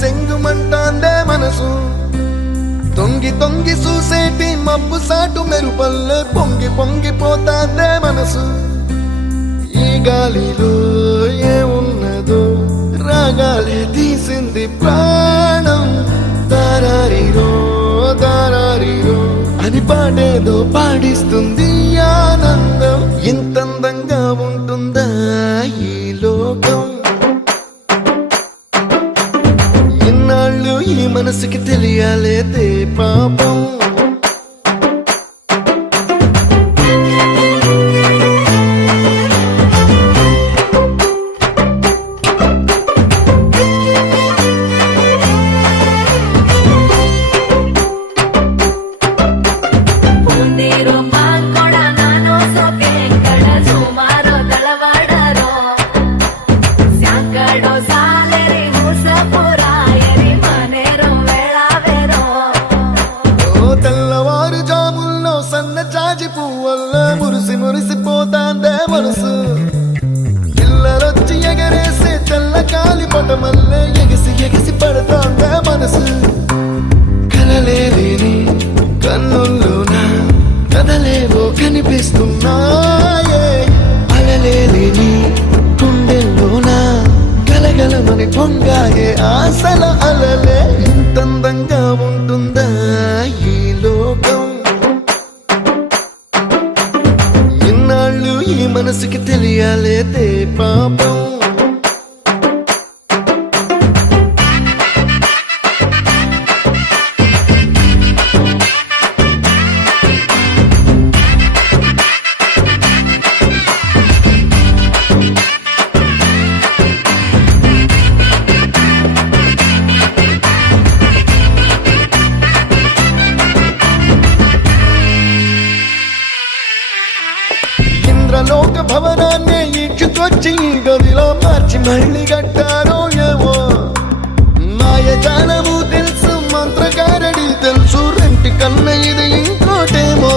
సెంగుమంటాందే మనసు తొంగి తొంగి చూసేటి మబ్బు సాటు మెరుపల్లె పొంగి పొంగిపోతాందే మనసు ఈ గాలిలో ఏమున్నదో రాగాలే తీసింది ప్రాణం దారారిరో దారారిరో అని పాడేదో పాడిస్తుంది ఆనందం ఇంతందంగా ఉంటుందా ఈ లోకం ఇన్నాళ్ళు ఈ మనసుకి తెలియాలేదే పాపం మురిసిపోతాందే మనసు పిల్లలొచ్చి ఎగరేసే తెల్ల కాలి పటమల్లే ఎగిసి ఎగిసి పడతాందే మనసు కలలేని కన్నుల్లోన కదలేవో కనిపిస్తున్నాయే అలలేని గుండెల్లోన గలగలమని పొంగాగే ఆశల అలలే ఇంతందంగా ఉంటుందా ఈ లోకం ఈ మనసుకి తెలియాలేదే పాపం లోక భవనాన్ని ఈడ్చుకొచ్చి గదిలో మార్చి మళ్ళీ కట్టారో ఏమో మాయజాలము తెలుసు మంత్రకారడి తెలుసు రెంటి కన్న ఇది ఇంకోటేమో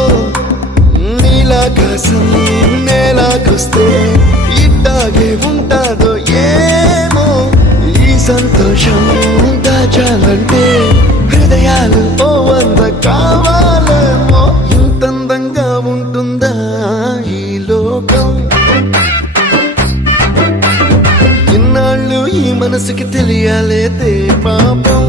నీలాకాశం నేలాకొస్తే ఇట్టాగే ఉంటాదో ఏమో ఈ సంతోషం దాచాలంటే హృదయాలు ఓ వంద కావాలేమో ఇంతందంగా ఉంటుందా ఇన్నాళ్ళు ఈ మనసుకి తెలియాలేదే పాపం